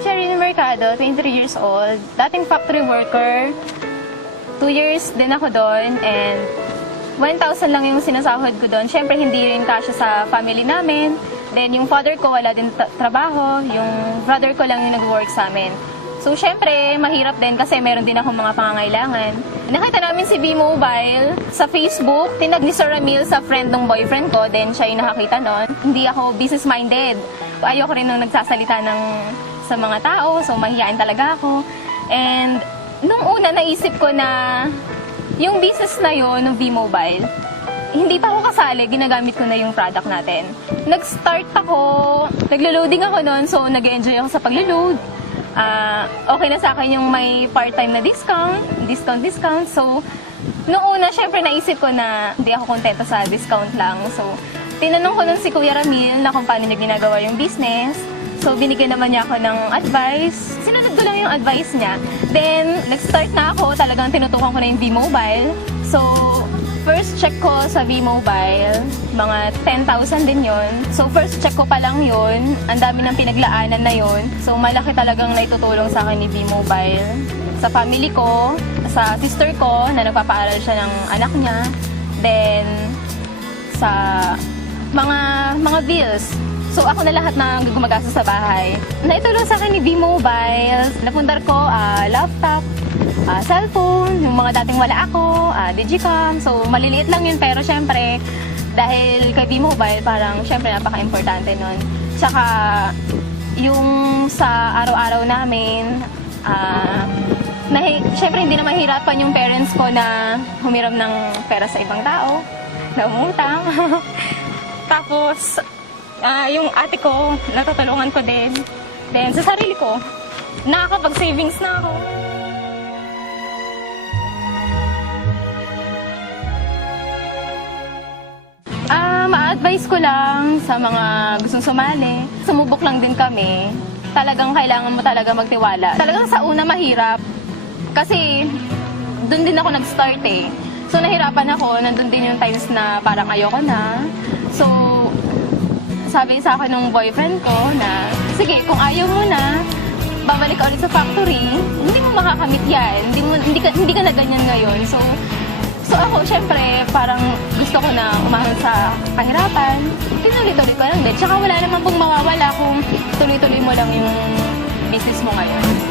Sherryn Mercado, 23 years old. Dating factory worker. 2 years din ako doon and 1,000 lang yung sinasahod ko doon. Siyempre, hindi rin kasya sa family namin. Then, yung father ko wala din trabaho. Yung brother ko lang yung nag-work sa amin. So, syempre, mahirap din kasi meron din akong mga pangangailangan. Nakita namin si B-Mobile sa Facebook. Tinag ni Sir Ramil sa friend ng boyfriend ko. Then, siya yung nakakita nun. Hindi ako business-minded. Ayoko rin nung nagsasalita sa mga tao. So, mahihain talaga ako. And, nung una, naisip ko na yung business na yon ng B-Mobile, hindi pa ako kasali, ginagamit ko na yung product natin. Nag-start ako, naglo-loading ako noon, so nag-enjoy ako sa paglo-load. Okay na sa akin yung may part-time na discount. So, noong una, syempre naisip ko na hindi ako kontento sa discount lang. So, tinanong ko nun si Kuya Ramil na kung paano niya ginagawa yung business. So, binigyan naman niya ako ng advice. Sinunod ko lang yung advice niya. Then, nag-start na ako. Talagang tinutukan ko na yung B-Mobile. So, first check ko sa B-Mobile, mga 10,000 din yon. So, first check ko pa lang yun. Ang dami ng pinaglaanan na yun. So, malaki talagang naitutulong sa akin ni B-Mobile. Sa family ko, sa sister ko, na nagpapaaral siya ng anak niya. Then, sa mga bills. So, ako na lahat na gumagastos sa bahay. Naitulong sa akin ni B-Mobile. Napundar ko, laptop, cellphone, yung mga dating wala ako, digicam. So, maliliit lang yun pero syempre, dahil kay B-Mobile, parang syempre napaka-importante nun. Tsaka, yung sa araw-araw namin, syempre hindi na mahirapan yung parents ko na humiram ng pera sa ibang tao, na umutang. Tapos, yung ate ko, natutulungan ko din. Then, sa sarili ko, nakakapag-savings na ako. Ma-advise ko lang sa mga gustong sumali. Sumubok lang din kami. Talagang kailangan mo talaga magtiwala. Talagang sa una mahirap. Kasi, doon din ako nag-start eh. So, nahirapan ako. Nandun din yung times na parang ayoko na. So, sabi sa akin ng boyfriend ko na, sige, kung ayaw mo na, babalik ka ulit sa factory, hindi mo makakamit yan. Hindi ka na ganyan ngayon. So ako, syempre, parang gusto ko na umahon sa kahirapan. Tinuloy-tuloy ko lang din. Tsaka wala naman pong mawawala kung tuloy-tuloy mo lang yung business mo ngayon.